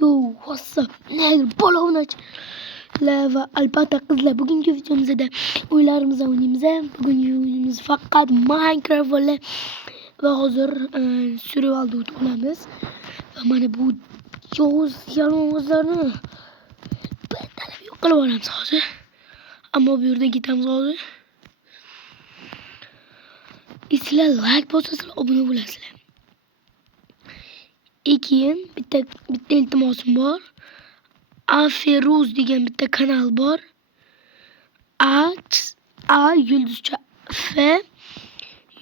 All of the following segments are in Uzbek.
Yo, what's up? Neydi? Bolovnachilar va albatta qizlar. Bugungi videomizda o'yinlarimizni o'ynaymiz. Bugungi o'yinimiz faqat Minecraft va hozir survivalda o'tamiz. Va mana bu yovuz yalmog'izlarni betalab yo'q qilib olamiz hozir. Ammo bu yerdan ketamiz hozir. Sizlar like bosasizlar, obuna bo'lasizlar. Keyin bitta iltimosim bor. Aferuz degan bitta kanal bor. A yulduzcha F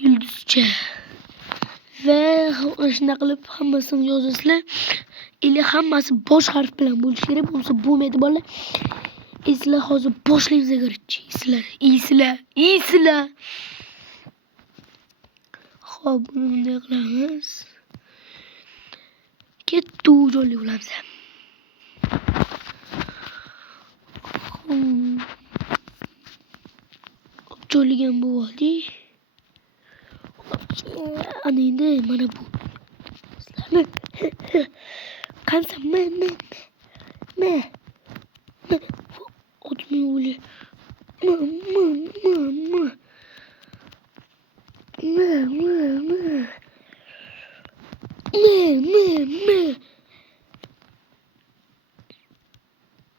yulduzcha va shunday qilib hammasini yozasizlar. Ili hammasi bosh harf bilan bo'lishi kerak, bo'lsa bo'lmaydi bolalar. Sizlar hozir boshlaymiz agarchi. Sizlar. Xo'p, buni bunday qilamiz. Kettu joyli bo'lamiz. Joyligan bu oldi. Ana endi mana bu. Sizlarni qansa otmi o'li.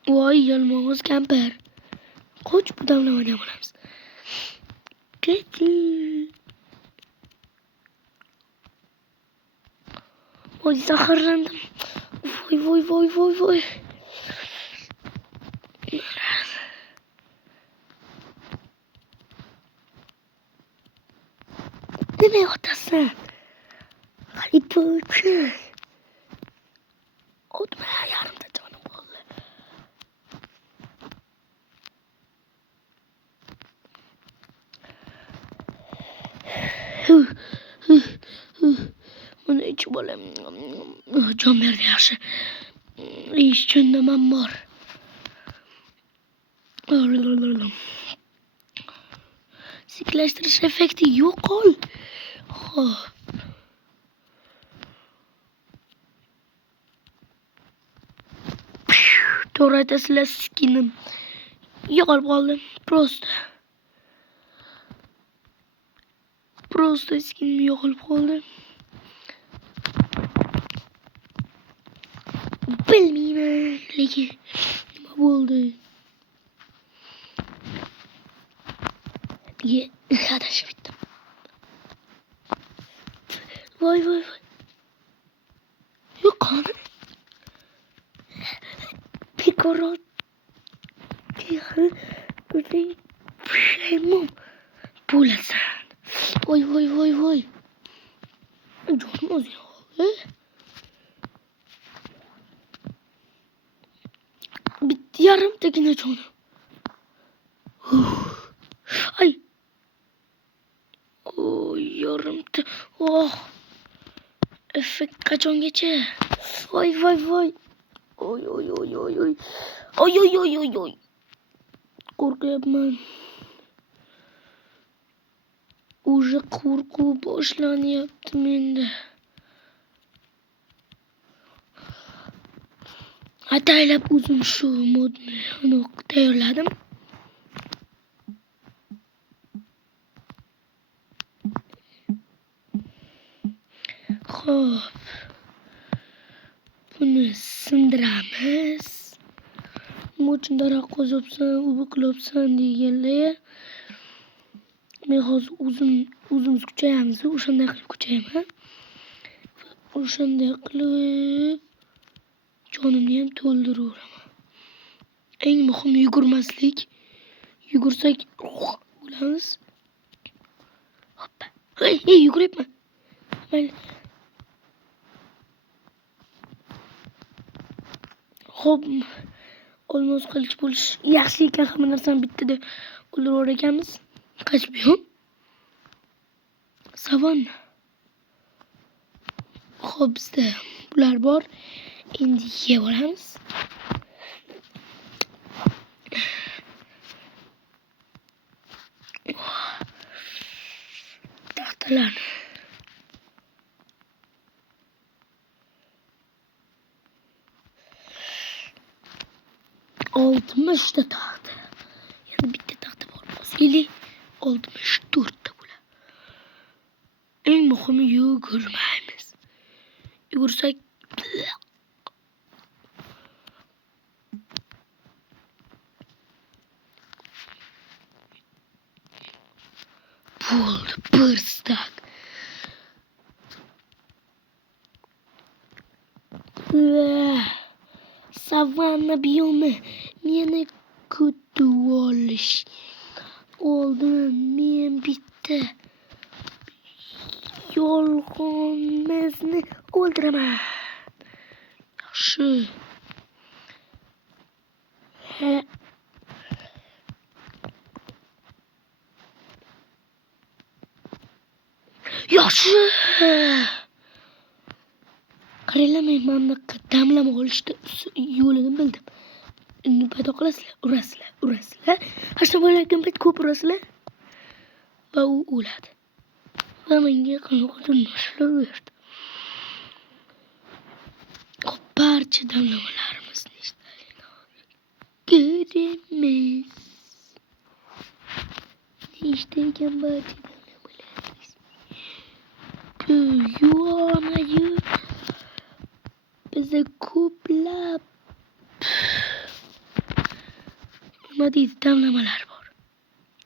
Voy yalmog'iz kampir. Qoch bu damlamada bo'lamiz. Voy zaharlandim. Voy. Nima yotasan? G'alibchi. O'tma yarimta jonim qoldi. Buni ichib olaman. Jon berdi yaxshi. Ishchunda men bor. Siklashtirish effekti yo'qol. Xo'p. To'g'ri aytasizlar, skinim yo'qolib qoldi. Prosta skinim yo'qolib qoldi. Bilmayman, lekin nima bo'ldi? Adashib bitdim. Voy. Yo'qoni. Pikorot. O'zing pushaymon bo'lasan. Voy. Jonim o'zing oldi. Bitti yarimtagina jonim. Ay. Yarimta. Effekt qachongacha? Voy. Oy. Qo'rqyapman. Уже qo'rquv boshlanyapti menda. Ataylab o'zim shu modni tayyorladim. Xo'p. Buni sindiramiz. Mo'chin daraxt qozibsan, ubi qilibsan deganlar. Men hozir o'zimiz kuchayamiz, o'shanday qilib kuchayaman. O'shanday qilib jonimni ham to'ldiraveraman. Eng muhimi yugurmaslik. Yugursak bo'lamiz. Hoppa. Hey, yuguryapman. Mayli. Xo'p, olmos qilich bo'lish yaxshi ekan, hamma narsani bittada o'ldirib ekanmiz. Qochib yo'q. Savanna. Xo'p, bizda bular bor. Endi yeb olamiz. Taxtalarni. 60 ta taxta. Yani bitta taxta bo'lmas. 64 ta bo'lar. Eng muhimi yugurmaymiz. Yugursak bo'ldi, bir stak. Savanna biyomi meni kutib olish oldin men bitta yolg'onimizni o'ldiraman. Yaxshi. Yaxshi. Qaranglar, men mana damlama olishda yo'lini bildim. Uni paydo qilasizlar, urasizlar. Hasham bo'layotgan payt ko'p urasizlar va u o'ladi. Va menga qanaqadir narsalar berdi. Barcha damlamalarimizni ishlaymiz. İşteyken barcha damlamalarimiz. Yuvarmayı bize ko'plab nima deydi damlamalar bor.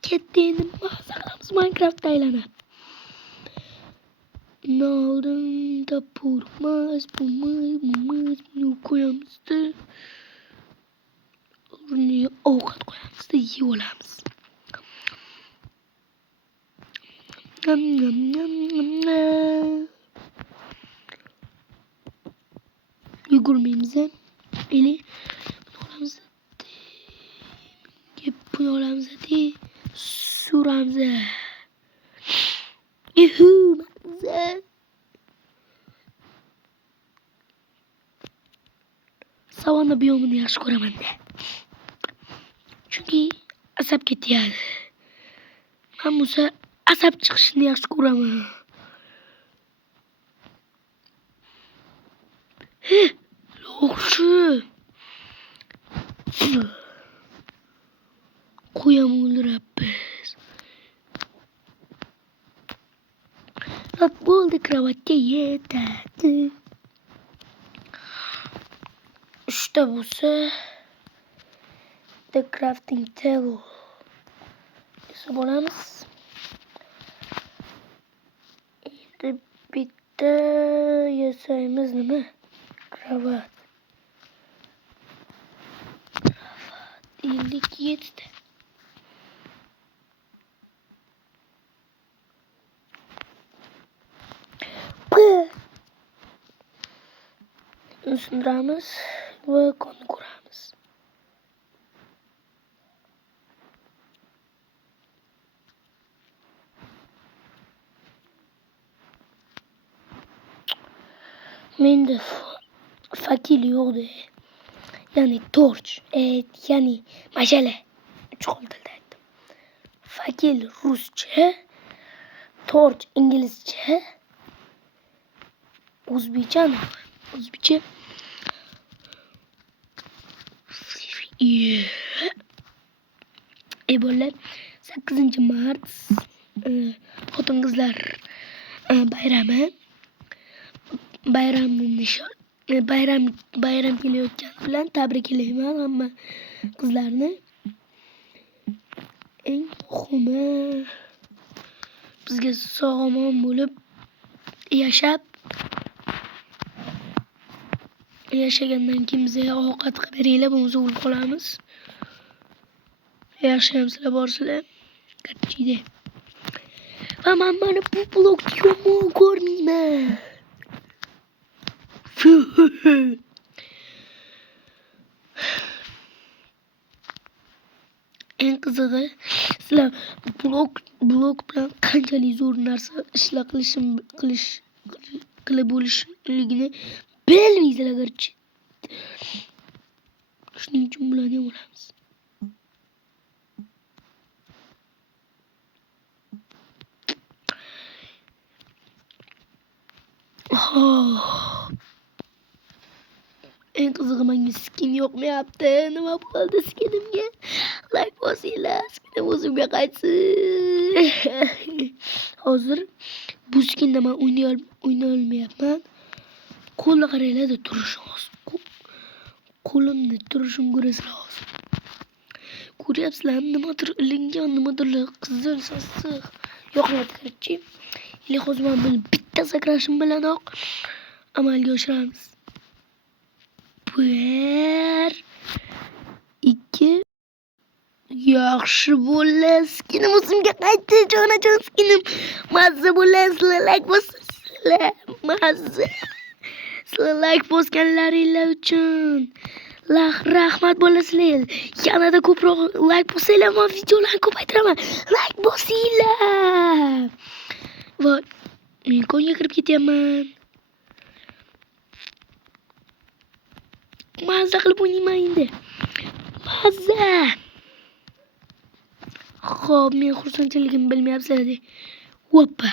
Katta endi maza qilamiz Minecraftda aylanib. Oldinda purmas, buni qo'yamizda. Uni ovqat qo'yamizda, yeb olamiz. Yugurmaymiz. Bunu olamiz. Suramiz. Savanna biyomini yaxshi ko'raman. Chunki asab ketyapti. Men bo'lsa asab chiqishini yaxshi ko'raman. Yaxshi. Qo'yam o'ldiramiz. Bo'ldi, kravatga yetadi. 3 ta bo'lsa the crafting table desa bo'lamiz. Endi bitta yasaymiz nima? Kravat. 57 ta. Sindiramiz va qonni ko'ramiz. Menda fakil yo'qdi. Ya'ni torch, ya'ni mash'ala. Chuqur tilda aytdim. Fakil ruscha, torch inglizcha, o'zbekcha. Bolalar 8-mart xotin-qizlar bayrami. Bayram kelayotgani bilan tabriklayman hamma qizlarni. Eng muhimi bizga sog'-omon bo'lib yashagandan keyin bizga ovqat qilib beringlar, bo'lmasa o'lib qolamiz. Yaxshiyam sizlar borsizlar. Qatchiydi. Va men mana bu blokni yomon ko'rmayman. Eng qizig'i, sizlar blok bilan qanchalik zo'r narsa qilib bo'lishligini bilmaysizlar garchi. Shuning uchun bularni ham olamiz. En qizig'i menga skin yoqmayapti. Nima bo'ldi skinimga? Like bosinglar, skinim o'zimga qaytsin. Hozir bu skinda men o'ynay olmayapman. Qo'lni qaranglar, turishi hozir. Qo'limni turishim ko'rasizlar hozir. Ko'ryapsizlarmi? Nimadir ilingan, nimadir qizil sassiq. Yoqmayapti qarchi. Hozir men buni bitta sakrashim bilanoq amalga oshiramiz. 1 2 yaxshi bo'ldi. Skinim o'zimga qaytdi. Jonajon skinim. Mazza bo'lasizlar. Like bosinglar. Mazza. Sizlar like bosganlaringlar uchun rahmat bo'lasizlar. Yanada ko'proq like bosinglar, men videolarni ko'paytiraman. Like bosinglar. Va men ko'nga kirib ketyapman. Mazza qilib o'ynayman endi. Mazza. Xo'p, men xursandchiligimni bilmayapsizlar. Hoppa.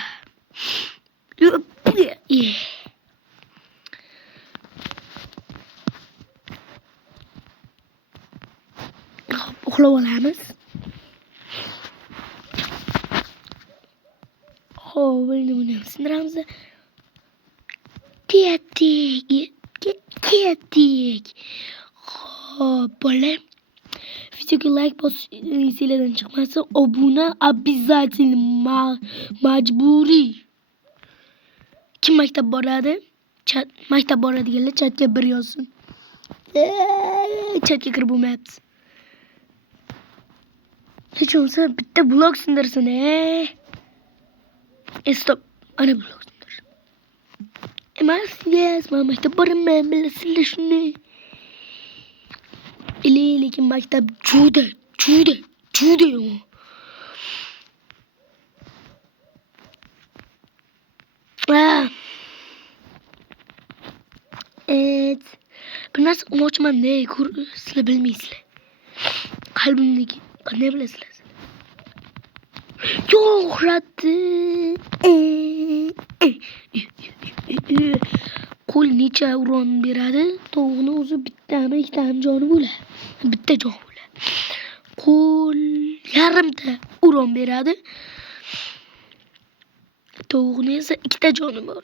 Yeah. Uxlab olamiz. Xo'p, endi buni ham sindiramiz. Ketdik. Xo'p, bola. Videoga like bosinglardan chiqmasa, obuna обязательно majburiy. Kim maktab boradi? Maktab boradiganlar chatga 1 yozsin. Chatga kirib bo'lmayapti. Hech bo'lmasa bitta blog sindirsin, Stop. Ana blog sindirsin. Emas, men maktab boraman, bilasizlar shuni. Lekin maktab juda yomon. Bir narsa umoqchiman-da, sizlar bilmaysizlar. Qalbimdagi qanday bilasizlar? Yo'qratdi. Qo'l necha uron beradi? Tovuqni o'zi bittami, ikkitami joni bo'ladi. Bitta jon bo'ladi. Qo'l yarimta uron beradi. Tovuqni esa ikkita joni bor.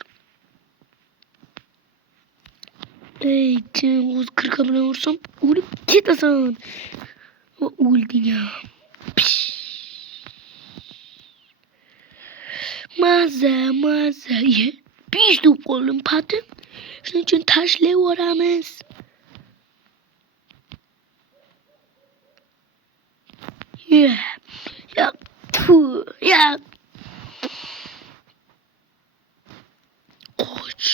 Jin o'z kirka bilan ursam, o'lib ketasan. Va o'lding ham. Mazza. 5 deb qo'lim patim. Shuning uchun tashlab yuboramiz. Qo'ch.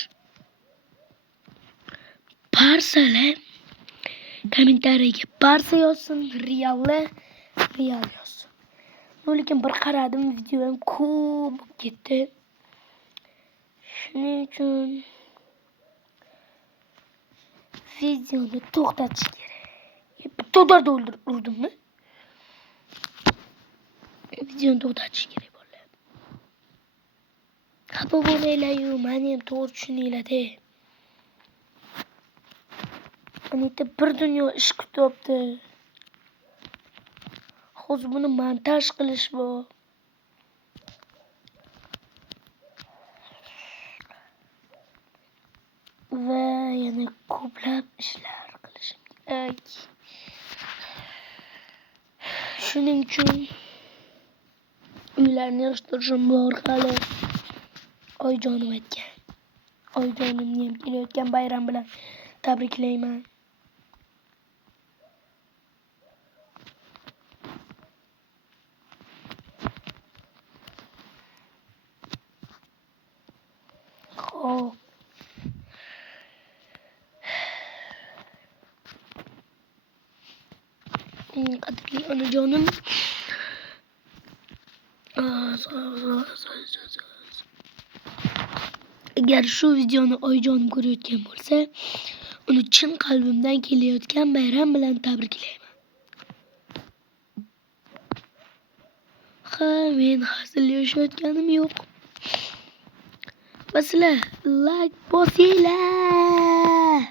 Barsalar kommentariyaga Barsa yozsin, Real yozsin. Lekin bir qaradim, video ham ko'p ketdi. Shuning uchun videoni to'xtatish kerak. Bitta o'ldurdimmi? Videoni to'xtatish kerak bo'ladi. Xafa bo'lmanglar-yu, meni ham to'g'ri tushuninglar-da. Anita bir dunyo ish kutyapti. Hozir buni montaj qilish bor. Va yana ko'plab ishlar qilishim kerak. Shuning uchun uylarni yig'ishtirishim bor hali. Oyjonim aytgan. Oyjonimni ham kelayotgan bayram bilan tabriklayman. Xo'p. Qadrli onajonim. Agar shu videoni oyjonim ko'rayotgan bo'lsa, uni chin qalbimdan kelayotgan bayram bilan tabriklayman. Men hazillashayotganim yo'q. Sizlar like bosinglar.